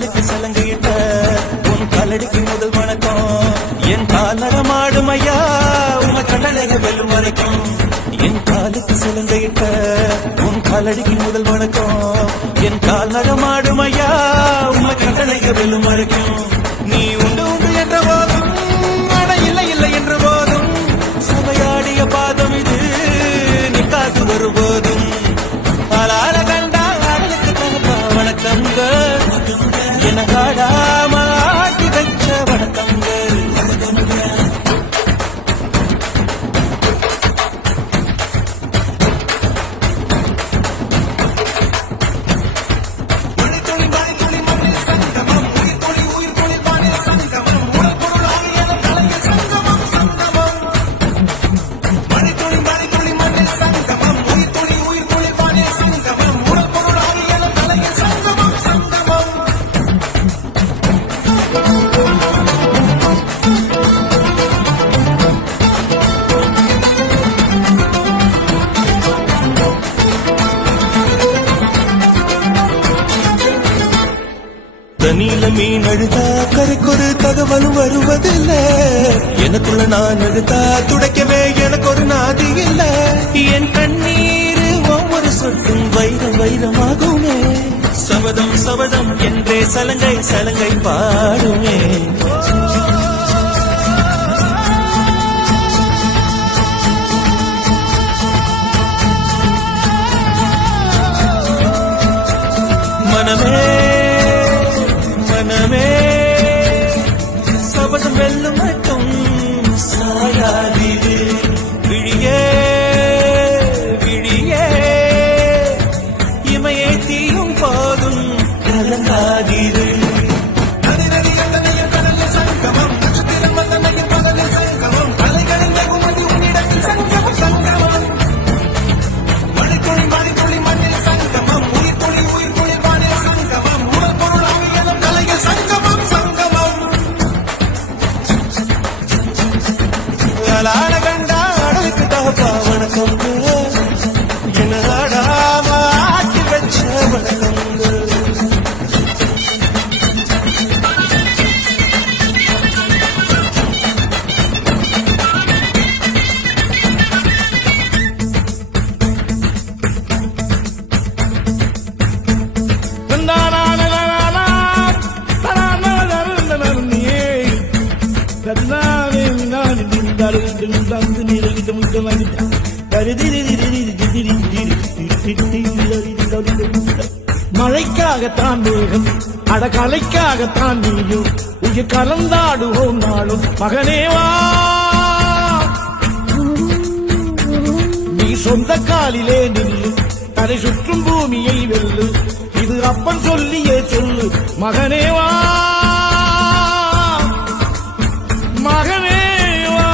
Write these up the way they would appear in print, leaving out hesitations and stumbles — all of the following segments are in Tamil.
காலுக்கு சலங்கையிட்ட உன் காலடிக்கு முதல் வணக்கம் என் கால் நடமாடும் ஐயா உம கடலைய வெல்லும் வரைக்கும் என் காலுக்கு சலங்கையிட்ட உன் காலடிக்கு முதல் வணக்கம் என் கால் நடமாடும் ஐயா உம கடலைய வெல்லும் வரைக்கும் நீ உண்டு உண்டு என்ற போதும் அட இல்லை இல்லை என்ற போதும் சபையாடிய பாதம் இது நிக்காது வரும்போதும் அலால கண்டா அடலுக்கு தகப்பா வணக்கங்க என காடாம ஆட்டி வச்ச வணக்கங்க தண்ணியில மீன் அழுதா கரைக்கொரு தகவலும் வருவதில்ல எனக்குள்ள நான் அழுதா துடைக்கவே எனக்கு ஒரு நாதி இல்ல என் கண்ணீர் ஒவ்வொரு சொட்டும் வைரம் வைரமாகுமே சபதம் சபதம் என்றே சலங்கை சலங்கை பாடுமே மனமே மனமே சபதம் வெல்லும் மட்டும் சாயாதீது விழியே விழியே இமையே தீயும் போதும் கலங்காதீது அலால கண்டா அடலுக்கு தகப்பா வணக்கம் என ஆடாம ஆட்டி வச்ச வணக்கம் மழைக்காகத்தான் வேகம் அடகலைக்காகத்தான் நீயும் உயிர் கலந்தாடுவோம் நாளும் மகனேவா நீ சொந்த காலிலே நில்லு தலை சுற்றும் பூமியை வெல்லு இது அப்பன் சொல்லியே சொல்லு மகனேவா மகனேவா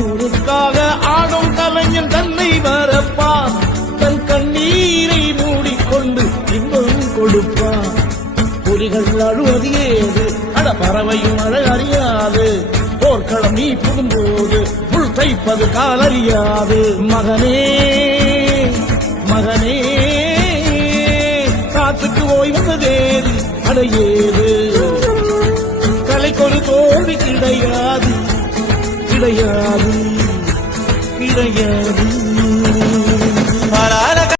ஊருக்காக ஆடும் கலைஞன் தன்னை வரப்பான் தன் கண்ணீரை மூடிக்கொண்டு இன்பம் கொடுப்பான் புலிகள் அழுவது ஏது அட பறவையும் அழ அறியாது போர்க்களம் நீ புகும்போது முள் தைப்பது காலறியாது மகனே மகனே காத்துக்கு ஓய்வதேது அடையேது கலைக்கொரு தோல்வி கிடையாது கிடையாது கிடையாது